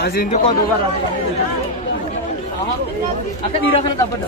Asin itu kok dua ratus. Akan dirahkan dapat.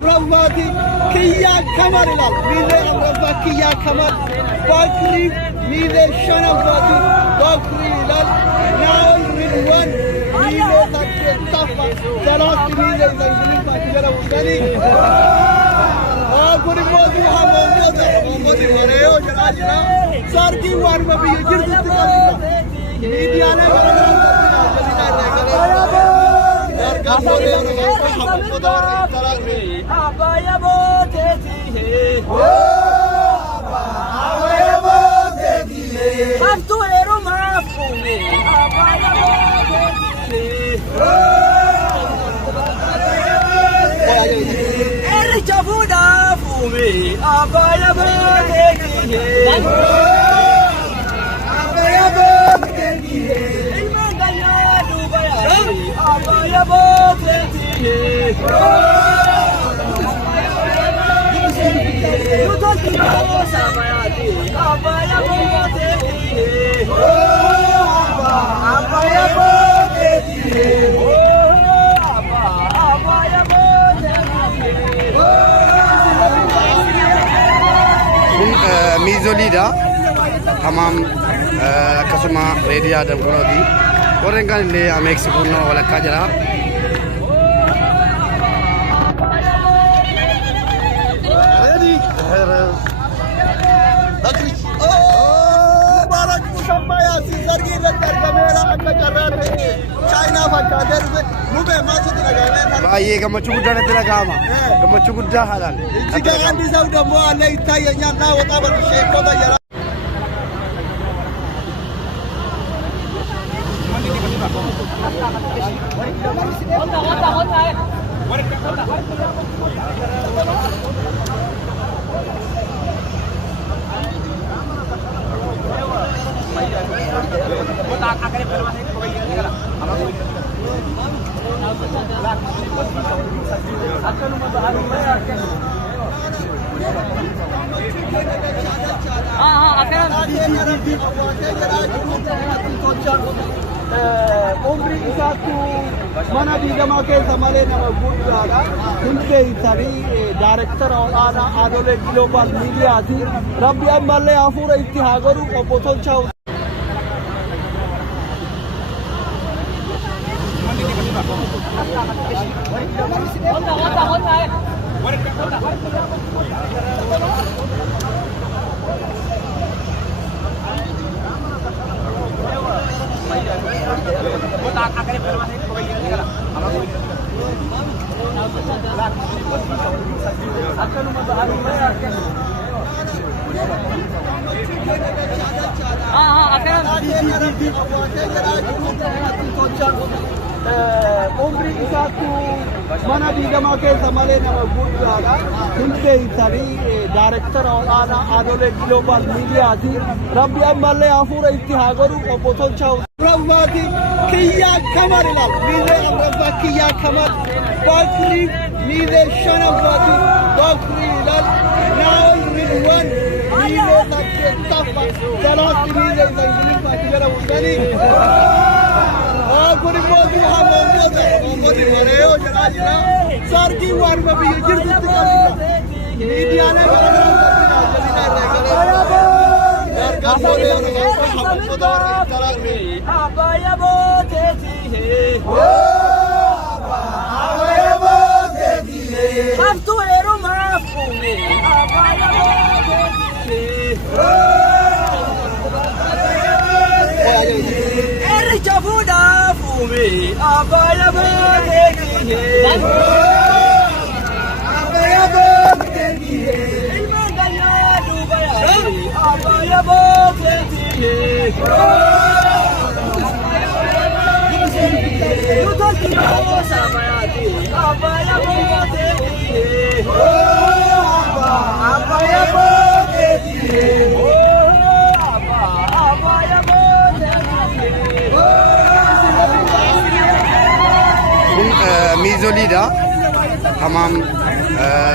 Rahmati Kiya Kamal ilal. Mide Amrazba Kiya Kamal. Bakri Mide Shanabati Bakri ilal. Now with one Mide Satya Tafa. Salat Mide Zangili Pakijara Ugani. Guri Modi Modi Mareo Jarajna. Sarki Warma Bi Jirdu Tikala. Media ne Abaya bote tihe, abaya bote tihe. Aftu ero mafume, abaya bote tihe. Eri chafuda fume, abaya bote tihe, abaya bote tihe. Ilmangaya dubaya, abaya bote tihe. Mizolida tamam kasuma redia dan kunodi orang kan le Mexico no wala kajara Baye gammachu guddaa natti dhaga'ama. Gammachuu guddaa haalaan. Jika kan di sauda mo alai tayya nyana wata bar sheeko bayara. Umri isatu mana digama ke samale nama gudara kunde itari director ana adole global media ati rabbi amalle afura ittihagoru opotol chau Honda umri isaatu mana diigama keessa malee nama guddaadha. Hundee isaanii daayirektara olaanaa Adolee Global Miidiyaati. Rabbi ammallee hafuura itti haa godhu obbo Tolchaa Rabbaati kiyyaa kamal ilaal miilee Abrazaa kiyyaa kamal Bakrii miilee Shanabbaati Bakrii ilaal Naawol Rilwan miilee saddeettaffa Salaatti miilee Ingiliffaatti jedhamutanii kuni mootii mootii mareeyoo jedhaa jira sargii waanuma biyya jirtutti qabudha miidiyaalee garaagaraa jabina irraa dargaggoolee hafuufoota warra ittalaarre abbaaya booteetii abbaaya booteetii haftuu heerumaaf uume abbaaya booteetii Chafuda fume abaya botekiye abaya botekiye imanganya dubaya abaya botekiye yutoki sabayati abaya botekiye abaya botekiye miizoliidha. Hamaam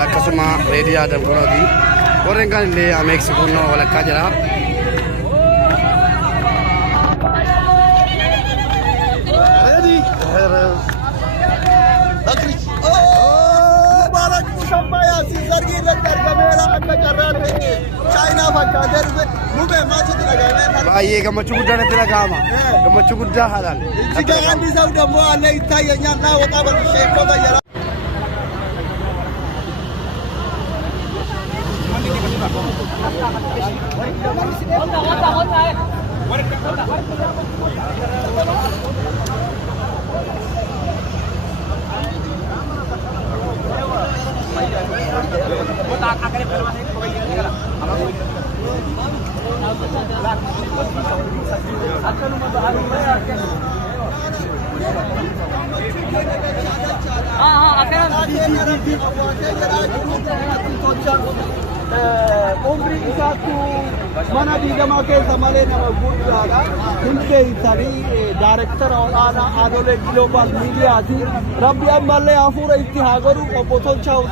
akkasuma reedii Adam Kunooti. Warreen kaan illee ameeksi kunoo walakkaa jira. Baay'ee gammachuu guddaa natti dhaga'ama. Gammachuu guddaa haalaan. Jigaan isaa dammoo allee ittaayya nyaannaa waqaa bal'isee sheekota jara. Umri isaatu mana diigama keessa malee nama guddaadha. Hundee isaanii daayirektara olaanaa Adolee Global Miidiyaati. Rabbi ammallee hafuura itti haa godhu obbo Tolchaa